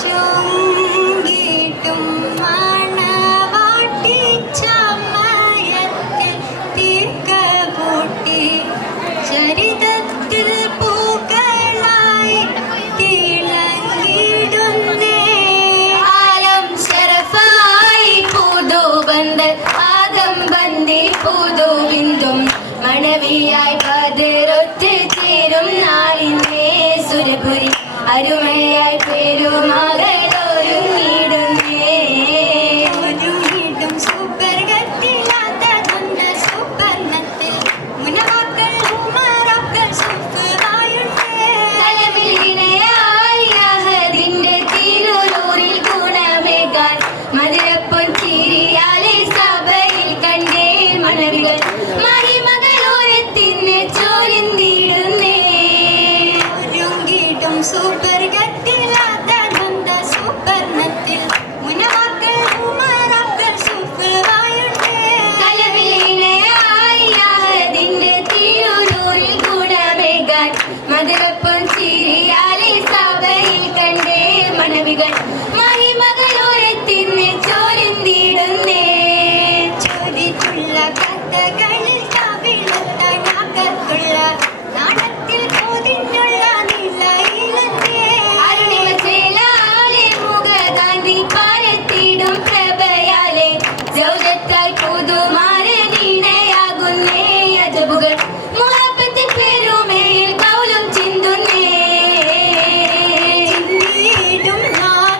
ചുങ്കിട്ടും മണവാട്ടി ചമയത്തിൽ തീർക്ക പൂട്ടി ചരിതത്തിൽ പൂക്കളായി തിളങ്ങിടുന്നേ ആലം ശരഫായി പുതുബന്ധ ആദം ബന്ദി പുതുവിന്ദും മണവിയായി പതിരൊത്ത് ചേരും നാളിന്റെ സുരപുരി അരുമയായി പെരുമകളൊരുങ്ങിടുന്നേ ഒരുങ്ങിടും സുവർഗത്തിലാത്തതുണ്ട് സുവർണത്തിൽ മുനവാക്കൾ ഉമറാക്കൾ സുഫറായുണ്ട് തലമിൽ ഇണയായി അഹദിന്റെ തിരുനൂറിൽ ഗുണമേകാൻ മധുരപ്പൊൻ ചിരിയാലെ സഭയിൽ കണ്ടേ മണവികൾ മഹിമകളോരത്തിനെ ചോരിന്തിടുന്നേ ഒരുങ്ങിടും സുവർഗത്തിലാത്തതുണ്ട് സുവർണത്തിൽ മുനവാക്കൾ ഉമറാക്കൾ സുഫറായുണ്ട് തലമിൽ ഇണയായി അഹദിന്റെ തിരുനൂറിൽ ഗുണമേകാൻ മധുരപ്പൊൻ ചിരിയാലെ സഭയിൽ കണ്ടേ മണവികൾ മഹിമകളോരത്തിനെ ചോരിന്തിടുന്നേ ചോദിച്ചുള്ള കഥകളിൽ കവിളത്തനാകത്തുള്ള നാടത്തിൽ പൊതിഞ്ഞുള്ള നിലയിലെന്തേ അരുണിമ ചേലാലെ മുഖകാന്തി പരത്തിടും പ്രഭയാലെ സൗജത്തായി പുതുമാരനിണയാകുന്നേ അജബുകൾ മുഹബത്തിൻ പെരുമയിൽ കൗലും ചിന്തുന്നേ ചിന്തിയിടും നാഥ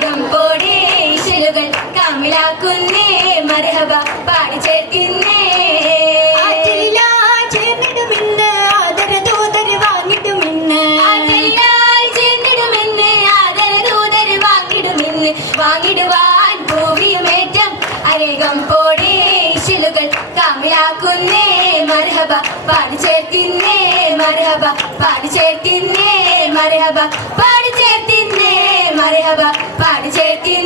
അരേകം പോടേ ഇശലുകൾ കാമിലാക്കുന്നേ മർഹബ പാടി ചേർക്കുന്നേ ചേർന്നിടുമിന്ന് ആദരദൂതർ വാങ്ങിടുമിന്ന് വാങ്ങിടുവാൻ ഭൂമിയുമേറ്റം അരേകം പോടേ ഇശലുകൾ കാമിലാക്കുന്നേ മർഹബ പാടി ചേർക്കുന്നേ മർഹബ പാടി ചേർക്കുന്നേ മർഹബ പാടി ചേർക്കുന്നേ മർഹബ പാടി ചേർക്കുന്നേ